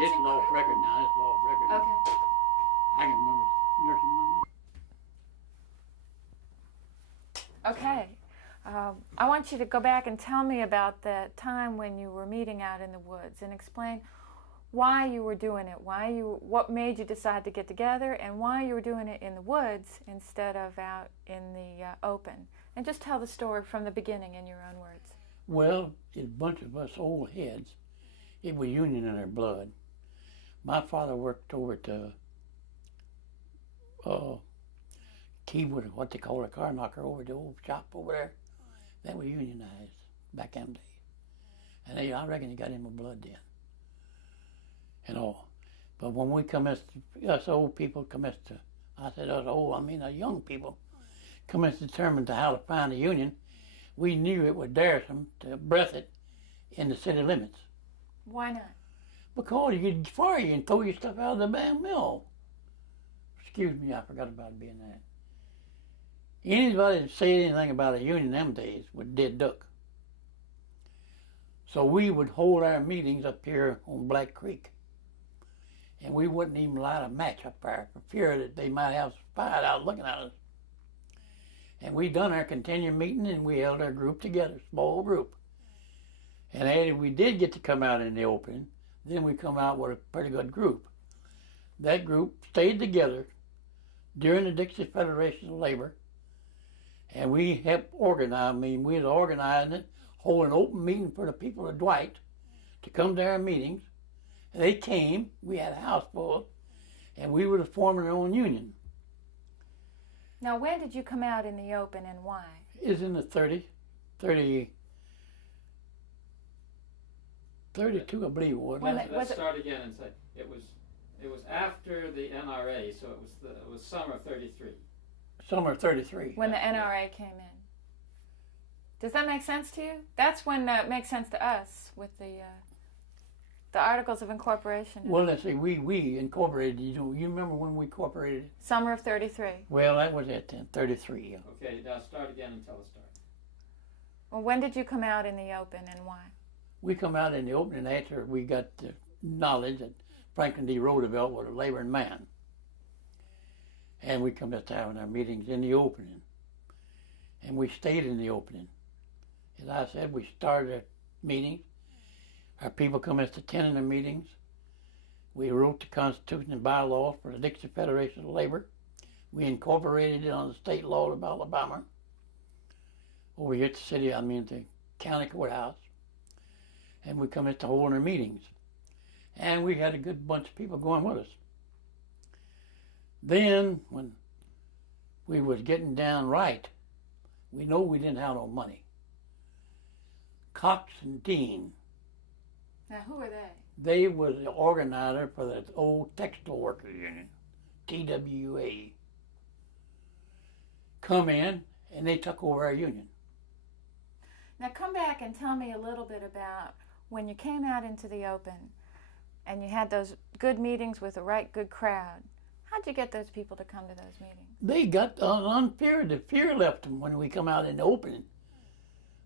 It's off record now. It's off record. Okay. I can remember nursing my mother. Okay. I want you to go back and tell me about the time when you were meeting out in the woods and explain why you were doing it, what made you decide to get together, and why you were doing it in the woods instead of out in the open. And just tell the story from the beginning in your own words. Well, it's a bunch of us old heads. It was Union in our blood. My father worked over to Keywood, what they call a car knocker, over the old shop over there. That was unionized back in the day. And I reckon he got in my blood then. And all. But when we us old people I said us old, I mean us young people, determined to how to find a union, we knew it would dare them to breath it in the city limits. Why not? Because you could fire you and throw your stuff out of the damn mill. Excuse me, I forgot about being that. Anybody that said anything about a union in them days was dead duck. So we would hold our meetings up here on Black Creek. And we wouldn't even light a match up there for fear that they might have spies out looking at us. And we done our continuing meeting and we held our group together, small group. And after we did get to come out in the open, then we come out with a pretty good group. That group stayed together during the Dixie Federation of Labor, and we helped organize. We was organizing it, holding an open meeting for the people of Dwight to come to our meetings. And they came, we had a house full, and we were forming our own union. Now, when did you come out in the open and why? It was in the 32, I believe it was. Let's start again and say it was after the NRA, so it was summer of 33. Summer of 33. When the NRA came in. Does that make sense to you? That's when it makes sense to us with the Articles of Incorporation. Well, let's see, we incorporated, you remember when we incorporated it? Summer of 33. Well, that was it then, 33. Yeah. Okay, now start again and tell the story. Well, when did you come out in the open and why? We come out in the open after we got the knowledge that Franklin D. Roosevelt was a laboring man. And we come to having our meetings in the opening. And we stayed in the opening. As I said, we started our meetings. Our people come as to attend the meetings. We wrote the Constitution and bylaws for the Dixie Federation of Labor. We incorporated it on the state law of Alabama. Over here at the county courthouse. And we come as to holding our meetings. And we had a good bunch of people going with us. Then, when we was getting down right, we know we didn't have no money. Cox and Dean. Now, who are they? They was the organizer for the old Textile Workers Union, TWA. Come in, and they took over our union. Now, come back and tell me a little bit about when you came out into the open and you had those good meetings with a good crowd. How'd you get those people to come to those meetings? They got unfair. The fear left them when we come out in the open.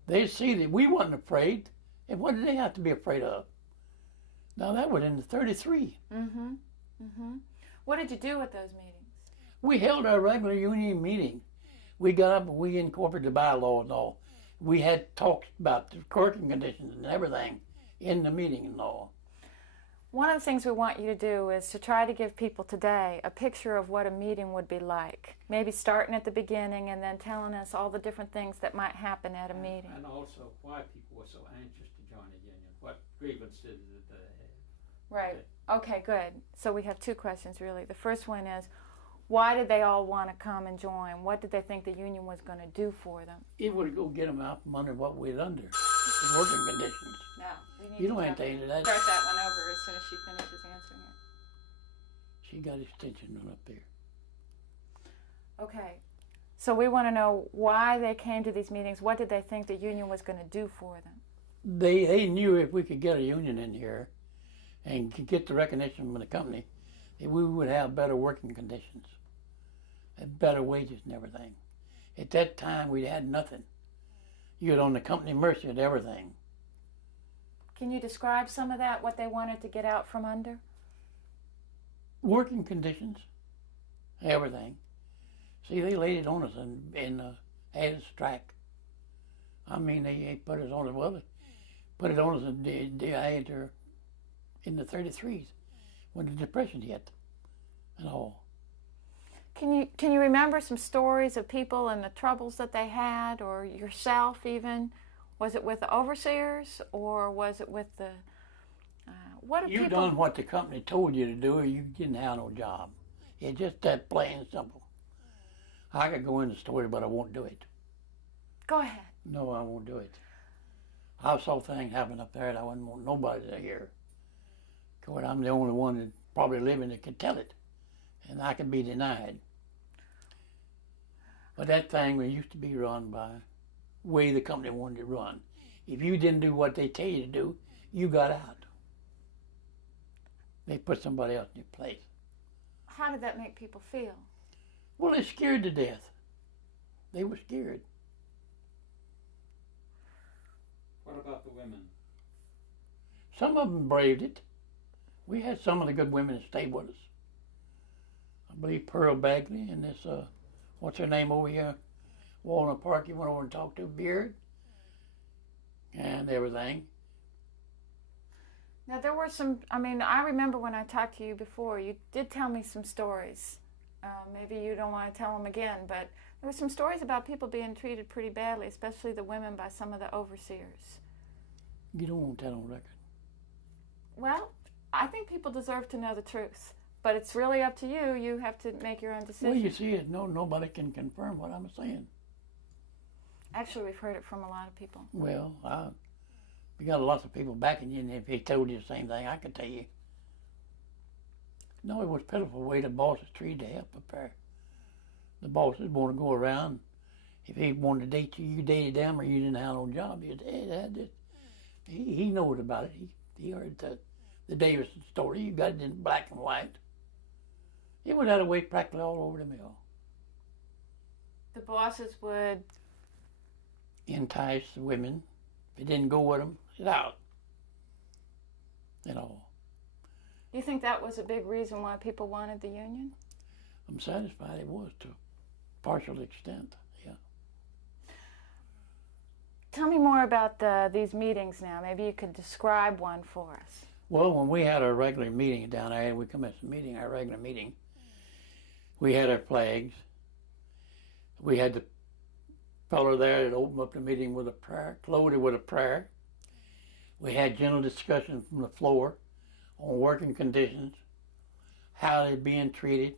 They see that we wasn't afraid. And what did they have to be afraid of? Now, that was in the 33. Mm-hmm. Mm-hmm. What did you do with those meetings? We held our regular union meeting. We got up and we incorporated the bylaws and all. We had talks about the working conditions and everything in the meeting and all. One of the things we want you to do is to try to give people today a picture of what a meeting would be like. Maybe starting at the beginning and then telling us all the different things that might happen at a meeting. And also why people were so anxious to join a union. What grievances did they have? Right. Okay, good. So we have two questions, really. The first one is, why did they all want to come and join? What did they think the union was going to do for them? It would go get them out from under what we're under, the working conditions. No, we need You to don't have to answer that. start that one over as soon as she finishes answering it. She got extension on up there. Okay. So we want to know why they came to these meetings. What did they think the union was going to do for them? They knew if we could get a union in here and could get the recognition from the company, that we would have better working conditions and better wages and everything. At that time, we had nothing. You was on the company mercy of everything. Can you describe some of that, what they wanted to get out from under? Working conditions, everything. See, they laid it on us and had a strike. I mean, they put us on it. Well, they put it on us in the 33s when the Depression hit and all. Can you remember some stories of people and the troubles that they had, or yourself even? Was it with the overseers, or was it with the what? You done what the company told you to do, or you didn't have no job. It's just that plain and simple. I could go into the story, but I won't do it. Go ahead. No, I won't do it. I saw things happen up there that I wouldn't want nobody to hear. Because I'm the only one that probably living that could tell it, and I could be denied. But that thing used to be run by the way the company wanted it run. If you didn't do what they tell you to do, you got out. They put somebody else in your place. How did that make people feel? Well, they're scared to death. They were scared. What about the women? Some of them braved it. We had some of the good women that stayed with us. I believe Pearl Bagley and this, what's her name over here? Walnut Park, you went over and talked to Beard and everything. Now, there were some, I remember when I talked to you before, you did tell me some stories. Maybe you don't want to tell them again, but there were some stories about people being treated pretty badly, especially the women, by some of the overseers. You don't want to tell on record. Well, I think people deserve to know the truth, but it's really up to you. You have to make your own decision. Well, you see, nobody can confirm what I'm saying. Actually, we've heard it from a lot of people. Well, we got lots of people backing you, and if they told you the same thing, I could tell you. No, it was pitiful the way the bosses treated the help up there. The bosses want to go around. If he wanted to date you, you dated them, or you didn't have no job. You had this. He knows about it. He heard the Davison story. You got it in black and white. It was that way practically all over the mill. The bosses would entice the women. If it didn't go with them, it's out. And all. Do you think that was a big reason why people wanted the union? I'm satisfied it was to a partial extent, yeah. Tell me more about these meetings now. Maybe you could describe one for us. Well, when we had our regular meeting down there, we commenced the meeting, our regular meeting, we had our flags. We had the fellow there that opened up the meeting with a prayer, closed it with a prayer. We had general discussion from the floor on working conditions, how they're being treated,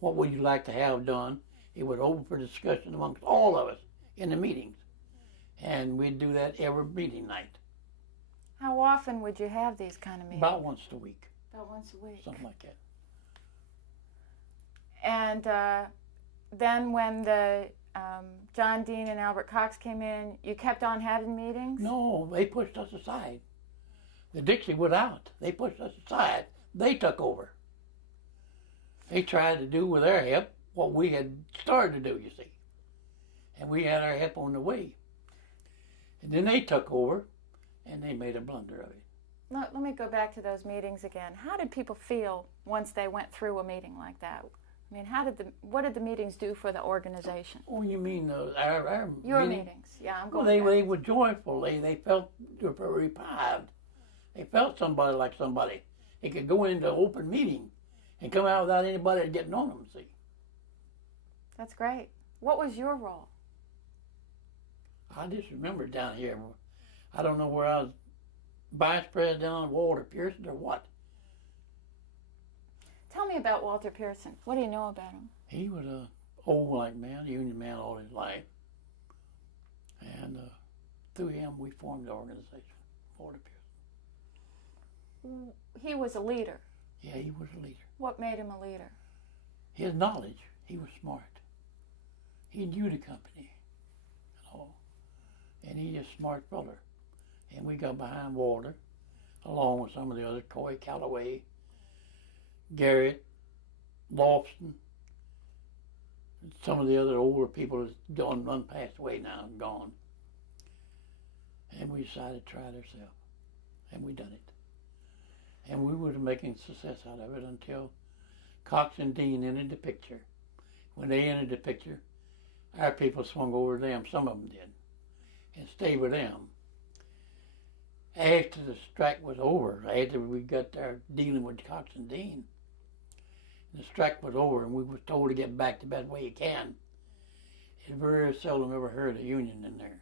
what would you like to have done. It was open for discussion amongst all of us in the meetings. And we'd do that every meeting night. How often would you have these kind of meetings? About once a week. About once a week. Something like that. And then when the John Dean and Albert Cox came in, you kept on having meetings? No, they pushed us aside. The Dixie was out. They pushed us aside. They took over. They tried to do with their help what we had started to do, you see. And we had our help on the way. And then they took over, and they made a blunder of it. Let me go back to those meetings again. How did people feel once they went through a meeting like that? I mean, what did the meetings do for the organization? Oh, you mean our your meetings? Yeah, I'm going. Well, they were joyful. They felt revived. They felt somebody like somebody. They could go into an open meeting and come out without anybody getting on them. See. That's great. What was your role? I just remember down here. I don't know where I was, vice president, Walter Pearson, or what. Tell me about Walter Pearson. What do you know about him? He was a old white man, union man all his life. And through him, we formed the organization, Walter Pearson. He was a leader. Yeah, he was a leader. What made him a leader? His knowledge. He was smart. He knew the company and all. And he's a smart feller. And we got behind Walter, along with some of the other, Coy Calloway, Garrett, Lofton, some of the other older people that's passed away now and gone. And we decided to try it ourselves. and we done it. And we was making success out of it until Cox and Dean entered the picture. When they entered the picture, our people swung over to them, some of them did, and stayed with them. After the strike was over, after we got there dealing with Cox and Dean, the strike was over and we was told to get back the best way you can. It very seldom ever heard a union in there.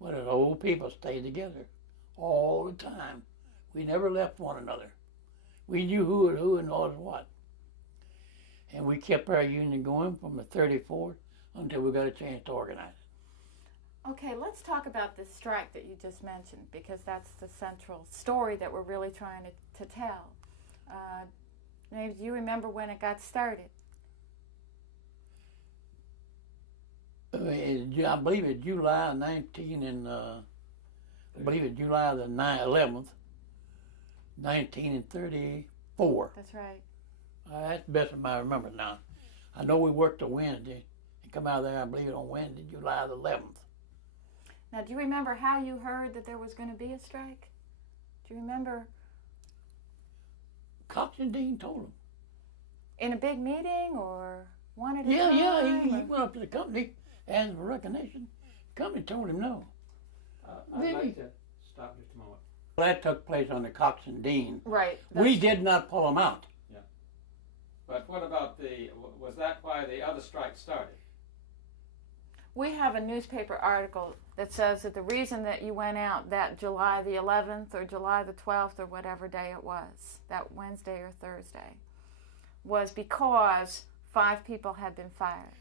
But the old people stayed together all the time. We never left one another. We knew who was who and what was what. And we kept our union going from the 34th until we got a chance to organize it. Okay, let's talk about this strike that you just mentioned, because that's the central story that we're really trying to tell. Maybe do you remember when it got started? I believe it's July 19 and I believe it's July the 11th, 1934. That's right. That's the best of my remembrance now. I know we worked a Wednesday and come out of there, I believe, on Wednesday, July the 11th. Now, do you remember how you heard that there was going to be a strike? Do you remember? Cox and Dean told them. In a big meeting or one at a Yeah, time? he went up to the company, asked for recognition. The company told him no. I'd like to stop just a moment. That took place under Cox and Dean. Right. We did not pull them out. Yeah. But what about was that why the other strike started? We have a newspaper article that says that the reason that you went out that July the 11th or July the 12th or whatever day it was, that Wednesday or Thursday, was because 5 people had been fired.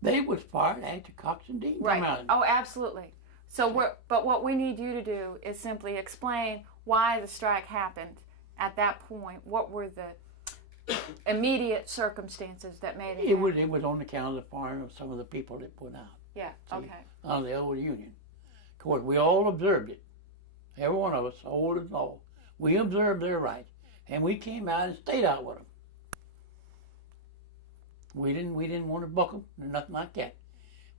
They was fired after Cox and Dean Right. came out. Oh, absolutely. So but what we need you to do is simply explain why the strike happened at that point. What were the immediate circumstances that made it happen? It was on account of the firing of some of the people that put out. Yeah, See, okay. On the old union. Of course, we all observed it. Every one of us, old and all. We observed their rights, and we came out and stayed out with them. We didn't want to buck them or nothing like that.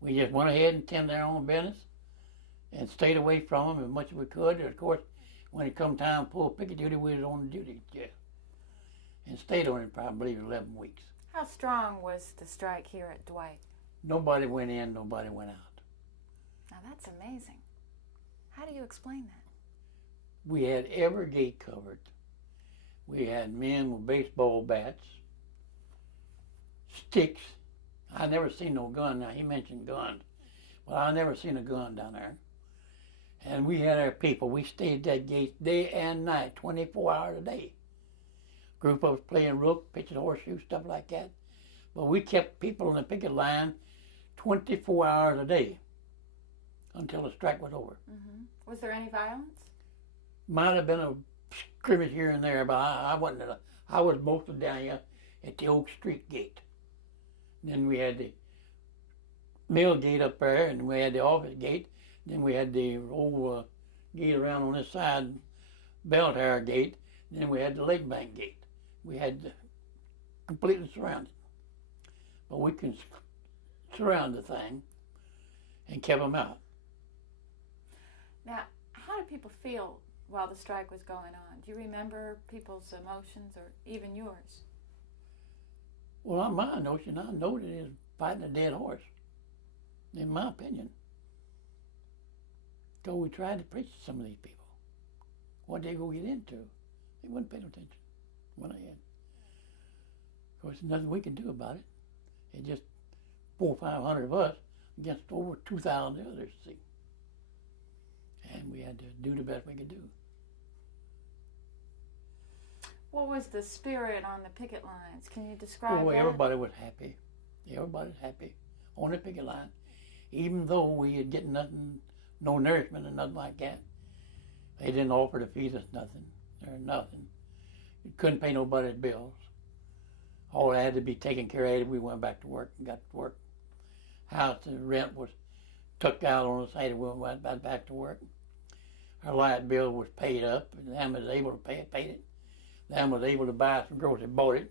We just went ahead and tended our own business and stayed away from them as much as we could. And of course, when it come time to pull picket duty, we was on duty, yeah. And stayed on it probably 11 weeks. How strong was the strike here at Dwight? Nobody went in, nobody went out. Now that's amazing. How do you explain that? We had every gate covered. We had men with baseball bats, sticks. I never seen no gun. Now, he mentioned guns, but I never seen a gun down there. And we had our people. We stayed at that gate day and night, 24 hours a day. Group of us playing rook, pitching horseshoe, stuff like that. But we kept people on the picket line 24 hours a day until the strike was over. Mm-hmm. Was there any violence? Might have been a scrimmage here and there, but I wasn't. I was mostly down here at the Oak Street gate. Then we had the mill gate up there, and we had the office gate. Then we had the old gate around on this side, bell tower gate. Then we had the lake bank gate. We had completely surrounded. But we can surround the thing and kept them out. Now, how did people feel while the strike was going on? Do you remember people's emotions or even yours? Well, on my notion, I know that it's fighting a dead horse, in my opinion. So we tried to preach to some of these people. What they go get into? They wouldn't pay no attention. Went ahead. Of course, there's nothing we can do about it. It's just 400 or 500 of us against over 2,000 others, see. And we had to do the best we could do. What was the spirit on the picket lines? Can you describe Oh, that? everybody was happy. Everybody was happy on the picket line. Even though we had getting nothing, no nourishment and nothing like that. They didn't offer to feed us nothing or nothing. We couldn't pay nobody's bills. All that had to be taken care of. We went back to work and got to work. House and rent was took out on the side and we went back to work. Our light bill was paid up, and Sam was able to pay it, paid it. Sam was able to buy some groceries, bought it.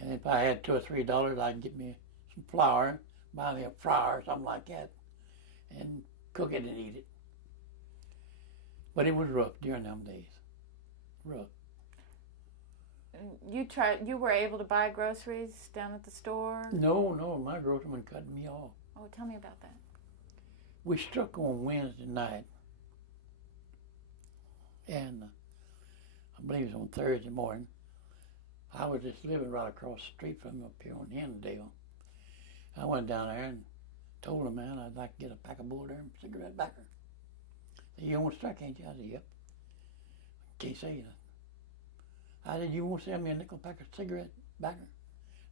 And if I had $2 or $3, I'd get me some flour, buy me a fry or something like that, and cook it and eat it. But it was rough during them days. Rough. You were able to buy groceries down at the store? No, my groceryman cut me off. Oh, tell me about that. We struck on Wednesday night, and I believe it was on Thursday morning. I was just living right across the street from him up here on Hennedale. I went down there and told him, man, I'd like to get a pack of bull and cigarette backer. He said, you want to strike, ain't you? I said, yep. Can't say that. I said, you won't sell me a nickel pack of cigarette backer?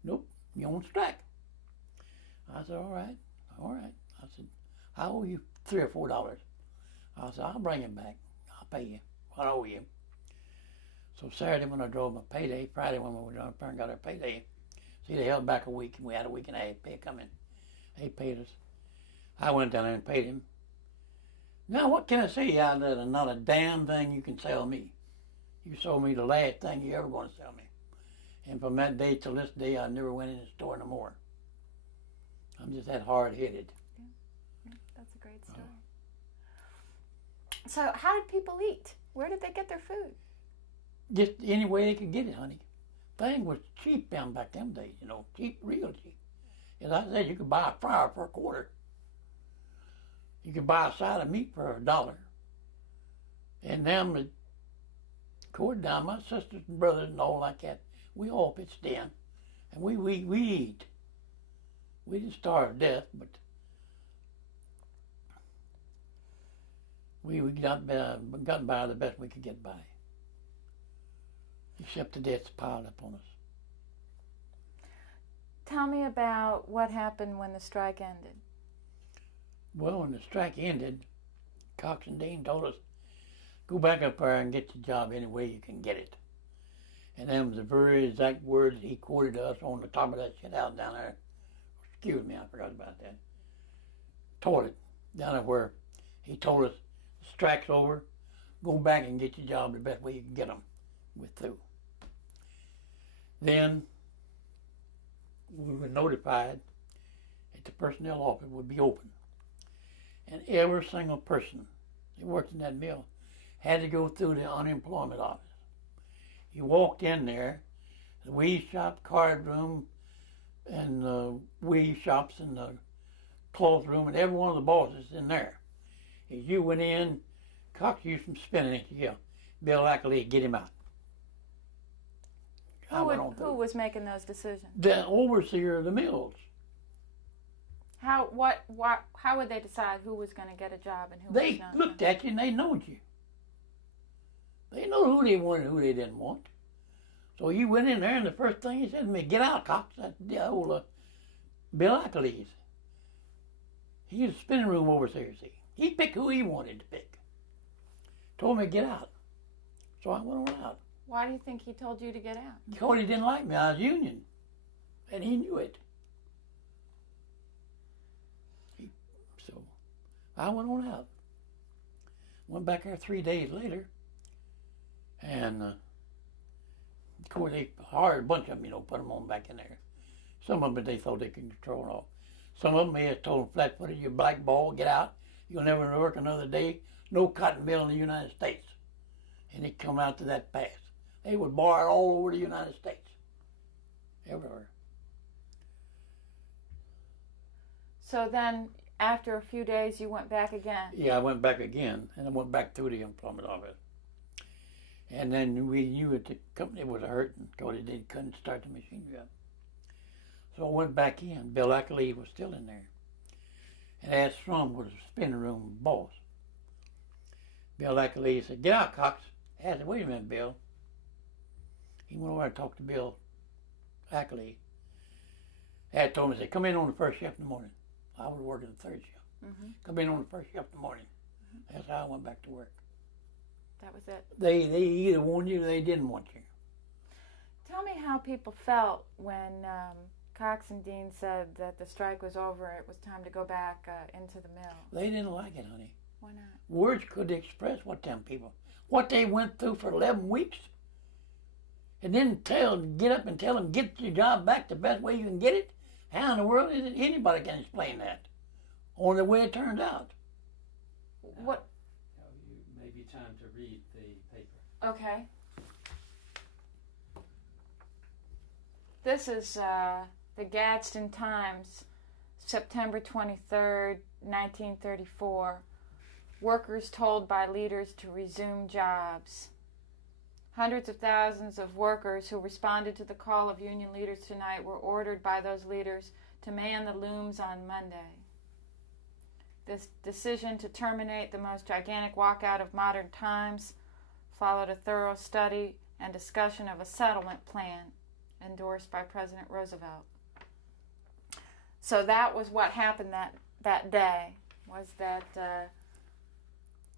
Nope, you won't strike. I said, all right. I said, I owe you $3 or $4. I said, I'll bring it back. I'll pay you what I owe you. So Saturday when I drove my payday, Friday when we were down there and got our payday, see, they held back a week, and we had a week and a half pay coming. They paid us. I went down there and paid him. Now, what can I say out of that? Not a damn thing you can sell me. You sold me the last thing you ever going to sell me. And from that day till this day, I never went in the store no more. I'm just that hard-headed. Yeah, that's a great story. So how did people eat? Where did they get their food? Just any way they could get it, honey. Thing was cheap down back them days, cheap, real cheap. As I said, you could buy a fryer for $0.25. You could buy a side of meat for $1. And them, of course, down my sisters and brothers and all like that, we all pitched in, and we eat. We didn't starve to death, but we got by the best we could get by. Except the debts piled up on us. Tell me about what happened when the strike ended. Well, when the strike ended, Cox and Dean told us, go back up there and get your job any way you can get it. And them was the very exact words he quoted to us on the top of that shit out down there. Excuse me, I forgot about that. Toilet, down there where he told us, the strike's over, go back and get your job the best way you can get them. We're through. Then we were notified that the personnel office would be open. And every single person that worked in that mill had to go through the unemployment office. You walked in there, the weave shop, card room, and the weave shops and the cloth room, and every one of the bosses in there. As you went in, Cox used some spinning at you. Bill Ackley, get him out. Who was making those decisions? The overseer of the mills. How would they decide who was going to get a job and who They was not? looked at you and they knowed you. They know who they wanted and who they didn't want. So you went in there and the first thing he said to me, get out, Cox. That's the old Bill Ackley's. He was a spinning room overseer, see. He picked who he wanted to pick. Told me to get out. So I went on out. Why do you think he told you to get out? Because he didn't like me. I was union. And he knew it. So I went on out. Went back there 3 days later. And of course they hired a bunch of them, put them on back in there. Some of them they thought they could control it all. Some of them they just told them flat-footed, you black ball, get out. You'll never work another day. No cotton mill in the United States. And they come out to that pass. They would bar it all over the United States. Everywhere. So then, after a few days, you went back again? Yeah, I went back again, and I went back through the employment office. And then we knew that the company was hurting because they couldn't start the machinery up. So I went back in. Bill Ackley was still in there. And Ed Strum was the spinning room boss. Bill Ackley said, get out, Cox. I said, wait a minute, Bill. He went over and talked to Bill Ackley. Ed told me, said, come in on the first shift in the morning. I was working the third shift. Mm-hmm. Come in on the first shift in the morning. Mm-hmm. That's how I went back to work. That was it? They either wanted you or they didn't want you. Tell me how people felt when Cox and Dean said that the strike was over, it was time to go back into the mill. They didn't like it, honey. Why not? Words could express what they went through for 11 weeks. And then get up and tell them, get your job back the best way you can get it. How in the world is it anybody can explain that? Or the way it turned out. What? Maybe time Okay. This is the Gaston Times, September 23rd, 1934. Workers told by leaders to resume jobs. Hundreds of thousands of workers who responded to the call of union leaders tonight were ordered by those leaders to man the looms on Monday. This decision to terminate the most gigantic walkout of modern times followed a thorough study and discussion of a settlement plan endorsed by President Roosevelt. So that was what happened that day, was that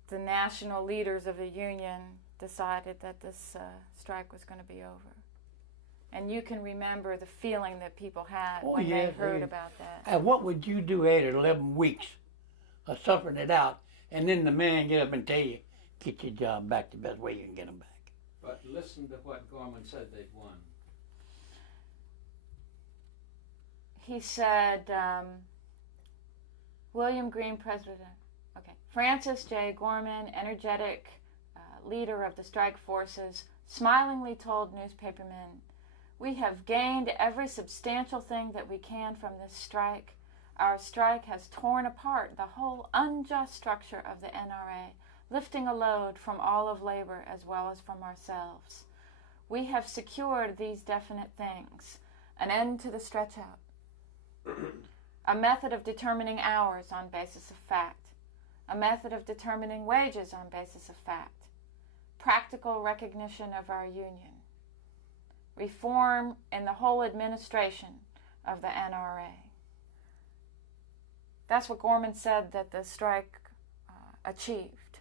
the national leaders of the union decided that this strike was going to be over. And you can remember the feeling that people had when they heard about that. And what would you do after 11 weeks of suffering it out, and then the man get up and tell you, get your job back the best way you can get them back? But listen to what Gorman said they'd won. He said, William Green, President. Okay. Francis J. Gorman, energetic leader of the strike forces, smilingly told newspapermen, "We have gained every substantial thing that we can from this strike. Our strike has torn apart the whole unjust structure of the NRA, lifting a load from all of labor as well as from ourselves. We have secured these definite things: an end to the stretch out, a method of determining hours on basis of fact, a method of determining wages on basis of fact, practical recognition of our union, reform in the whole administration of the NRA." That's what Gorman said that the strike achieved.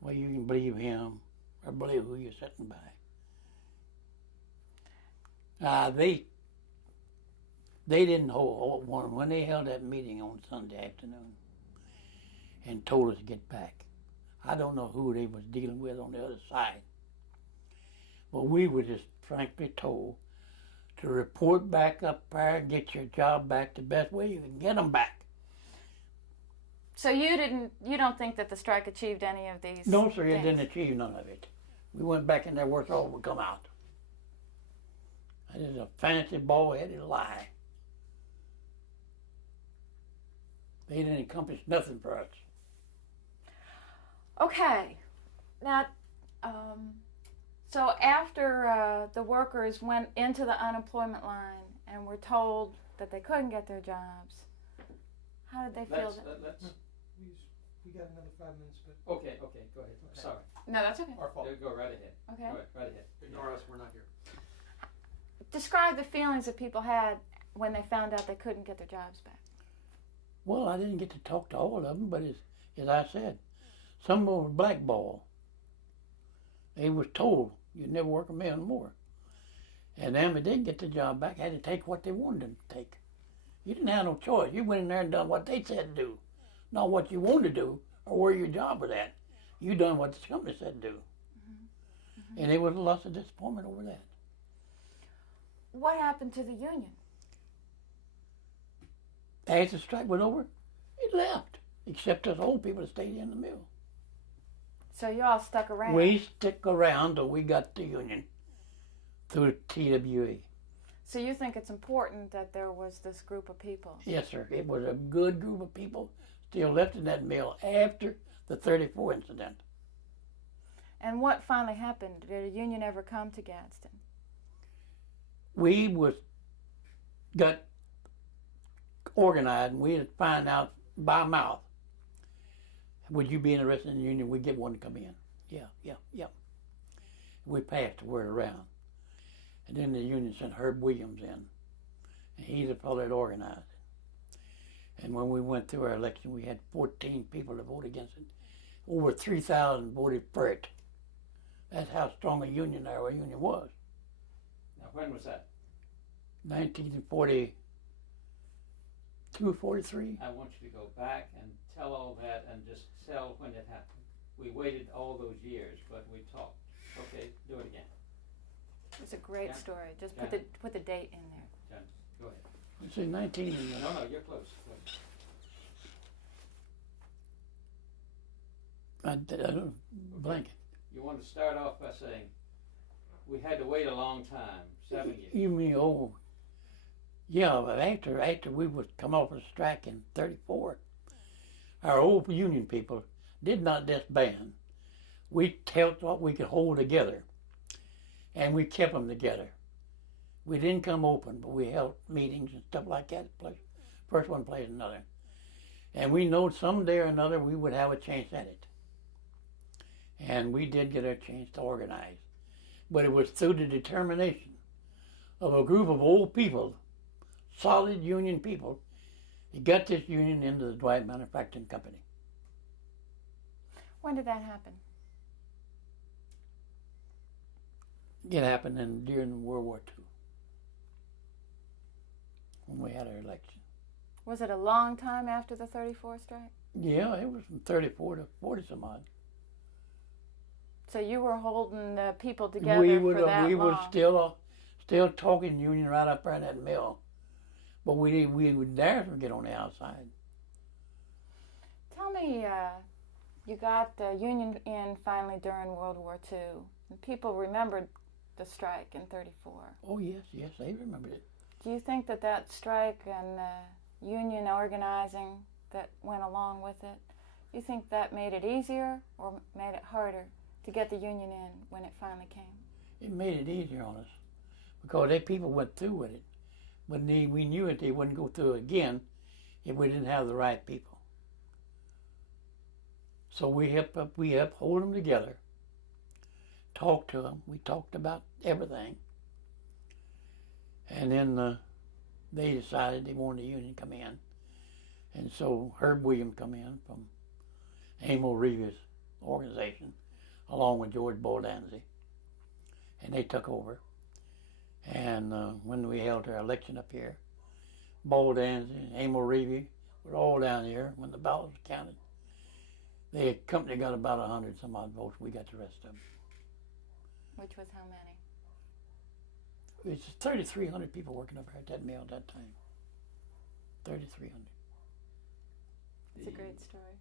Well, you can believe him or believe who you're sitting by. They didn't hold one when they held that meeting on Sunday afternoon and told us to get back. I don't know who they was dealing with on the other side, but we were just frankly told to report back up there and get your job back the best way you can get them back. So you don't think that the strike achieved any of these? No, sir, it things? didn't achieve none of it. We went back in there, worked all would come out. That is a fancy bald-headed lie. They didn't accomplish nothing for us. Okay. Now, so after the workers went into the unemployment line and were told that they couldn't get their jobs, how did they feel? We got another 5 minutes, but Okay, go ahead. Sorry. No, that's okay. our fault. Go right ahead. Okay. Right ahead. Ignore us, we're not here. Describe the feelings that people had when they found out they couldn't get their jobs back. Well, I didn't get to talk to all of them, but as I said, some of them were blackballed. They was told, you'd never work a mill no more. And them that didn't get the job back had to take what they wanted them to take. You didn't have no choice. You went in there and done what they said to do, not what you wanted to do or where your job was at. You done what the company said to do. Mm-hmm. And there was lots of disappointment over that. What happened to the union? After the strike was over, it left, except us old people that stayed in the mill. So you all stuck around? We stuck around till we got the union through TWA. So you think it's important that there was this group of people? Yes, sir. It was a good group of people still left in that mill after the 34 incident. And what finally happened? Did a union ever come to Gadsden? We got organized, and we'd find out by mouth, would you be interested in the union? We'd get one to come in. Yeah. We passed the word around. And then the union sent Herb Williams in, and he's the fellow that organized it. And when we went through our election, we had 14 people to vote against it. Over 3,000 voted for it. That's how strong a union our union was. Now, when was that? 1942, 43. I want you to go back and tell all that and just tell when it happened. We waited all those years, but we talked. Okay, do it again. It's a great Yeah. story. Just Yeah. put the date in there. John, go ahead. Let's say 19. No, you're close. I don't blank. You want to start off by saying we had to wait a long time, 7 years. You mean, oh, yeah, but after we would come off a strike in 34, our old union people did not disband. We helped what we could hold together, and we kept them together. We didn't come open, but we held meetings and stuff like that. First one plays another. And we know someday or another we would have a chance at it. And we did get a chance to organize. But it was through the determination of a group of old people, solid union people, that got this union into the Dwight Manufacturing Company. When did that happen? It happened during World War II, when we had our election. Was it a long time after the 34 strike? Yeah, it was from 34 to 40 some odd. So you were holding the people together We for that we long. were still talking union right up there in that mill, but we would dare to get on the outside. Tell me, you got the union in finally during World War II, and people remembered the strike in 34. Oh yes, they remembered it. Do you think that strike and the union organizing that went along with it, you think that made it easier or made it harder to get the union in when it finally came? It made it easier on us because they people went through with it, but we knew that they wouldn't go through again if we didn't have the right people. So we helped hold them together, talked to them. We talked about everything, and then they decided they wanted the union to come in, and so Herb Williams come in from Emil Reeves' organization, along with George Boldanzi, and they took over. And when we held our election up here, Boldanzi and Emil Reeves were all down here when the ballots were counted. The company got about 100 some odd votes. We got the rest of them. Which was how many? It was 3,300 people working up here at that mill at that time. 3,300. It's a great story.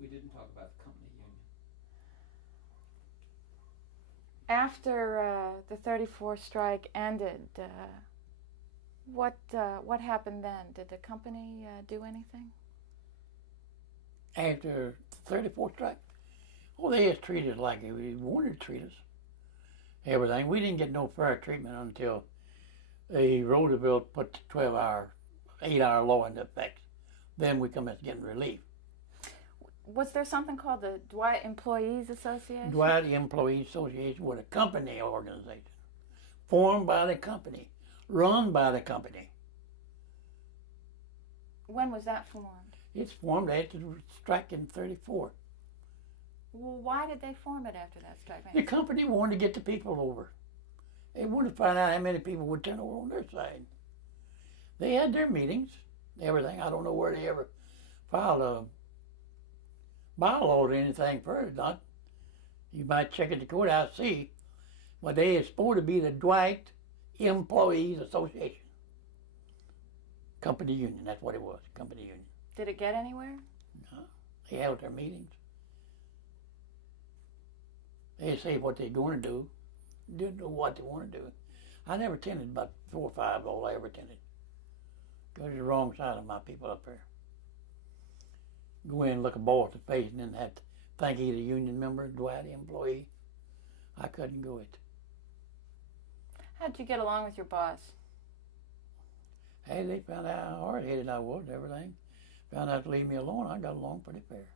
We didn't talk about the company union. After the 34 strike ended, what happened then? Did the company do anything? After the 34 strike, well, they just treated us like they wanted to treat us. Everything. We didn't get no fair treatment until Roosevelt put the 12-hour, 8-hour law into effect. Then we come at getting relief. Was there something called the Dwight Employees Association? Dwight Employees Association was a company organization, formed by the company, run by the company. When was that formed? It's formed after the strike in 34. Well, why did they form it after that strike? The company wanted to get the people over. They wanted to find out how many people would turn over on their side. They had their meetings, everything. I don't know where they ever filed a bylaw or anything for it. Not. You might check at the courthouse, see. But they is supposed to be the Dwight Employees Association. Company union, that's what it was, company union. Did it get anywhere? No, they held their meetings. They say what they're going to do. Didn't know what they want to do. I never attended about 4 or 5, all I ever attended. Go to the wrong side of my people up there. Go in and look a boss in the face and then have to think he's a union member, Dwight employee. I couldn't go it. How'd you get along with your boss? Hey, they found out how hard-headed I was and everything. Found out to leave me alone. I got along pretty fair.